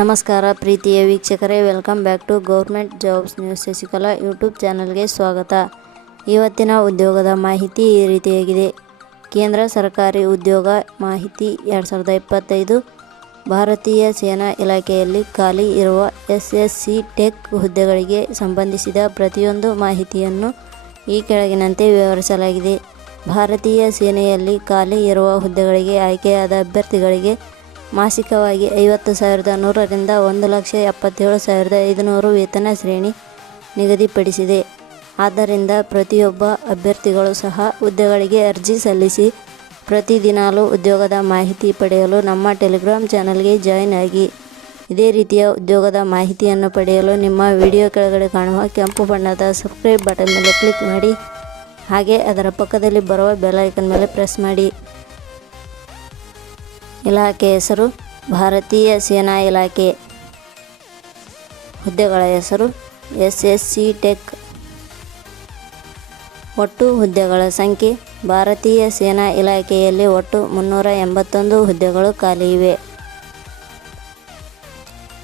ನಮಸ್ಕಾರ ಪ್ರೀತಿಯ ವೀಕ್ಷಕರೇ, welcome back to government jobs news Shashikala YouTube ಚಾನಲ್ಗೆ ಸ್ವಾಗತ. ಇವತ್ತಿನ ಉದ್ಯೋಗದ ಮಾಹಿತಿ ಈ ರೀತಿಯಾಗಿದೆ. ಕೇಂದ್ರ ಸರ್ಕಾರಿ ಉದ್ಯೋಗ ಮಾಹಿತಿ ಎರಡು ಸಾವಿರದ ಇಪ್ಪತ್ತೈದು, ಭಾರತೀಯ ಸೇನಾ ಇಲಾಖೆಯಲ್ಲಿ ಖಾಲಿ ಇರುವ ಎಸ್ ಎಸ್ ಸಿ ಟೆಕ್ ಹುದ್ದೆಗಳಿಗೆ ಸಂಬಂಧಿಸಿದ ಪ್ರತಿಯೊಂದು ಮಾಹಿತಿಯನ್ನು ಈ ಕೆಳಗಿನಂತೆ ವಿವರಿಸಲಾಗಿದೆ. ಭಾರತೀಯ ಸೇನೆಯಲ್ಲಿ ಖಾಲಿ ಇರುವ ಹುದ್ದೆಗಳಿಗೆ ಆಯ್ಕೆಯಾದ ಅಭ್ಯರ್ಥಿಗಳಿಗೆ ಮಾಸಿಕವಾಗಿ ಐವತ್ತು ಸಾವಿರದ ನೂರರಿಂದ ಒಂದು ಲಕ್ಷ ಎಪ್ಪತ್ತೇಳು ಸಾವಿರದ ಐದುನೂರು ವೇತನ ಶ್ರೇಣಿ ನಿಗದಿಪಡಿಸಿದೆ. ಆದ್ದರಿಂದ ಪ್ರತಿಯೊಬ್ಬ ಅಭ್ಯರ್ಥಿಗಳು ಸಹ ಹುದ್ದೆಗಳಿಗೆ ಅರ್ಜಿ ಸಲ್ಲಿಸಿ ಪ್ರತಿದಿನಾಲೂ ಉದ್ಯೋಗದ ಮಾಹಿತಿ ಪಡೆಯಲು ನಮ್ಮ ಟೆಲಿಗ್ರಾಮ್ ಚಾನಲ್ಗೆ ಜಾಯಿನ್ ಆಗಿ. ಇದೇ ರೀತಿಯ ಉದ್ಯೋಗದ ಮಾಹಿತಿಯನ್ನು ಪಡೆಯಲು ನಿಮ್ಮ ವಿಡಿಯೋ ಕೆಳಗಡೆ ಕಾಣುವ ಕೆಂಪು ಬಣ್ಣದ ಸಬ್ಸ್ಕ್ರೈಬ್ ಬಟನ್ ಮೇಲೆ ಕ್ಲಿಕ್ ಮಾಡಿ. ಹಾಗೆ ಅದರ ಪಕ್ಕದಲ್ಲಿ ಬರುವ ಬೆಲ್ ಐಕನ್ ಮೇಲೆ ಪ್ರೆಸ್ ಮಾಡಿ. ಇಲಾಖೆ ಹೆಸರು, ಭಾರತೀಯ ಸೇನಾ ಇಲಾಖೆ. ಹುದ್ದೆಗಳ ಹೆಸರು, ಎಸ್ ಎಸ್ ಸಿ ಟೆಕ್ ಒಟ್ಟು ಹುದ್ದೆಗಳ ಸಂಖ್ಯೆ, ಭಾರತೀಯ ಸೇನಾ ಇಲಾಖೆಯಲ್ಲಿ ಒಟ್ಟು ಮುನ್ನೂರ ಎಂಬತ್ತೊಂದು ಹುದ್ದೆಗಳು ಖಾಲಿ ಇವೆ.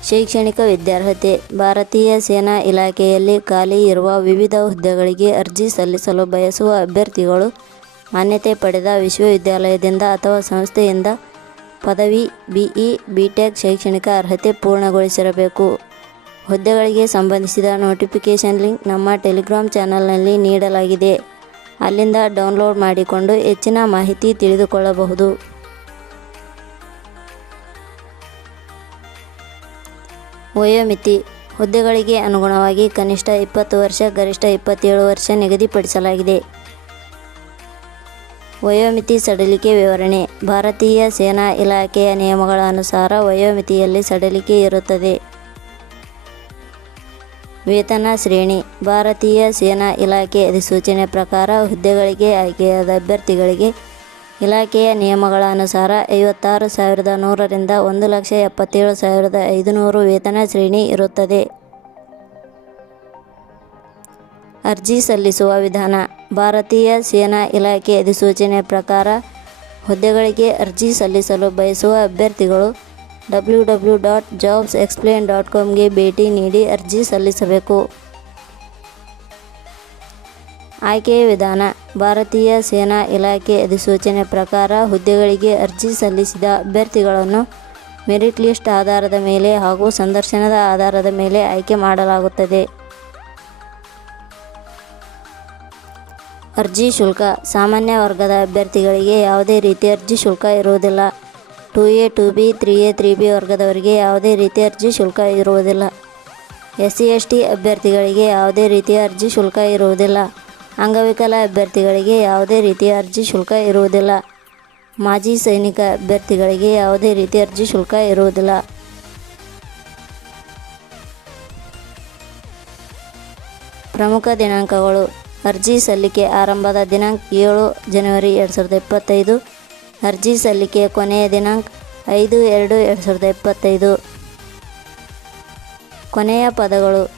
ಶೈಕ್ಷಣಿಕ ವಿದ್ಯಾರ್ಹತೆ, ಭಾರತೀಯ ಸೇನಾ ಇಲಾಖೆಯಲ್ಲಿ ಖಾಲಿ ಇರುವ ವಿವಿಧ ಹುದ್ದೆಗಳಿಗೆ ಅರ್ಜಿ ಸಲ್ಲಿಸಲು ಬಯಸುವ ಅಭ್ಯರ್ಥಿಗಳು ಮಾನ್ಯತೆ ಪಡೆದ ವಿಶ್ವವಿದ್ಯಾಲಯದಿಂದ ಅಥವಾ ಸಂಸ್ಥೆಯಿಂದ ಪದವಿ, ಬಿಇ, ಬಿಟೆಕ್ ಶೈಕ್ಷಣಿಕ ಅರ್ಹತೆ ಪೂರ್ಣಗೊಳಿಸಿರಬೇಕು. ಹುದ್ದೆಗಳಿಗೆ ಸಂಬಂಧಿಸಿದ ನೋಟಿಫಿಕೇಷನ್ ಲಿಂಕ್ ನಮ್ಮ ಟೆಲಿಗ್ರಾಮ್ ಚಾನಲ್ನಲ್ಲಿ ನೀಡಲಾಗಿದೆ. ಅಲ್ಲಿಂದ ಡೌನ್ಲೋಡ್ ಮಾಡಿಕೊಂಡು ಹೆಚ್ಚಿನ ಮಾಹಿತಿ ತಿಳಿದುಕೊಳ್ಳಬಹುದು. ವಯೋಮಿತಿ ಹುದ್ದೆಗಳಿಗೆ ಅನುಗುಣವಾಗಿ ಕನಿಷ್ಠ ಇಪ್ಪತ್ತು ವರ್ಷ, ಗರಿಷ್ಠ ಇಪ್ಪತ್ತೇಳು ವರ್ಷ ನಿಗದಿಪಡಿಸಲಾಗಿದೆ. ವಯೋಮಿತಿ ಸಡಿಲಿಕೆ ವಿವರಣೆ. ಭಾರತೀಯ ಸೇನಾ ಇಲಾಖೆಯ ನಿಯಮಗಳ ಅನುಸಾರ ವಯೋಮಿತಿಯಲ್ಲಿ ಸಡಿಲಿಕೆ ಇರುತ್ತದೆ. ವೇತನ ಶ್ರೇಣಿ. ಭಾರತೀಯ ಸೇನಾ ಇಲಾಖೆ ಅಧಿಸೂಚನೆ ಪ್ರಕಾರ ಹುದ್ದೆಗಳಿಗೆ ಆಯ್ಕೆಯಾದ ಅಭ್ಯರ್ಥಿಗಳಿಗೆ ಇಲಾಖೆಯ ನಿಯಮಗಳ ಅನುಸಾರ ಐವತ್ತಾರು ಸಾವಿರದ ನೂರರಿಂದ ಒಂದು ಲಕ್ಷ ಎಪ್ಪತ್ತೇಳು ಸಾವಿರದ ಐದುನೂರು ವೇತನ ಶ್ರೇಣಿ ಇರುತ್ತದೆ. ಅರ್ಜಿ ಸಲ್ಲಿಸುವ ವಿಧಾನ. ಭಾರತೀಯ ಸೇನಾ ಇಲಾಖೆ ಅಧಿಸೂಚನೆ ಪ್ರಕಾರ ಹುದ್ದೆಗಳಿಗೆ ಅರ್ಜಿ ಸಲ್ಲಿಸಲು ಬಯಸುವ ಅಭ್ಯರ್ಥಿಗಳು W W dot jobs explain dot ಕಾಮ್ಗೆ ಭೇಟಿ ನೀಡಿ ಅರ್ಜಿ ಸಲ್ಲಿಸಬೇಕು. ಆಯ್ಕೆಯ ವಿಧಾನ, ಭಾರತೀಯ ಸೇನಾ ಇಲಾಖೆ ಅಧಿಸೂಚನೆ ಪ್ರಕಾರ ಹುದ್ದೆಗಳಿಗೆ ಅರ್ಜಿ ಸಲ್ಲಿಸಿದ ಅಭ್ಯರ್ಥಿಗಳನ್ನು ಮೆರಿಟ್ ಲಿಸ್ಟ್ ಆಧಾರದ ಮೇಲೆ ಹಾಗೂ ಸಂದರ್ಶನದ ಆಧಾರದ ಮೇಲೆ ಆಯ್ಕೆ ಮಾಡಲಾಗುತ್ತದೆ. ಅರ್ಜಿ ಶುಲ್ಕ, ಸಾಮಾನ್ಯ ವರ್ಗದ ಅಭ್ಯರ್ಥಿಗಳಿಗೆ ಯಾವುದೇ ರೀತಿ ಅರ್ಜಿ ಶುಲ್ಕ ಇರುವುದಿಲ್ಲ. Two A, two B, three A, three B ವರ್ಗದವರಿಗೆ ಯಾವುದೇ ರೀತಿಯ ಅರ್ಜಿ ಶುಲ್ಕ ಇರುವುದಿಲ್ಲ. ಎಸ್ ಸಿ ಎಸ್ ಟಿ ಅಭ್ಯರ್ಥಿಗಳಿಗೆ ಯಾವುದೇ ರೀತಿಯ ಅರ್ಜಿ ಶುಲ್ಕ ಇರುವುದಿಲ್ಲ. ಅಂಗವಿಕಲ ಅಭ್ಯರ್ಥಿಗಳಿಗೆ ಯಾವುದೇ ರೀತಿಯ ಅರ್ಜಿ ಶುಲ್ಕ ಇರುವುದಿಲ್ಲ. ಮಾಜಿ ಸೈನಿಕ ಅಭ್ಯರ್ಥಿಗಳಿಗೆ ಯಾವುದೇ ರೀತಿಯ ಅರ್ಜಿ ಶುಲ್ಕ ಇರುವುದಿಲ್ಲ. ಪ್ರಮುಖ ದಿನಾಂಕಗಳು. ಅರ್ಜಿ ಸಲ್ಲಿಕೆ ಆರಂಭದ ದಿನಾಂಕ ಏಳು ಜನವರಿ ಎರಡು ಸಾವಿರದ ಇಪ್ಪತ್ತೈದು. ಅರ್ಜಿ ಸಲ್ಲಿಕೆಯ ಕೊನೆಯ ದಿನಾಂಕ ಐದು ಎರಡು ಎರಡು ಸಾವಿರದ ಇಪ್ಪತ್ತೈದು. ಕೊನೆಯ ಪದಗಳು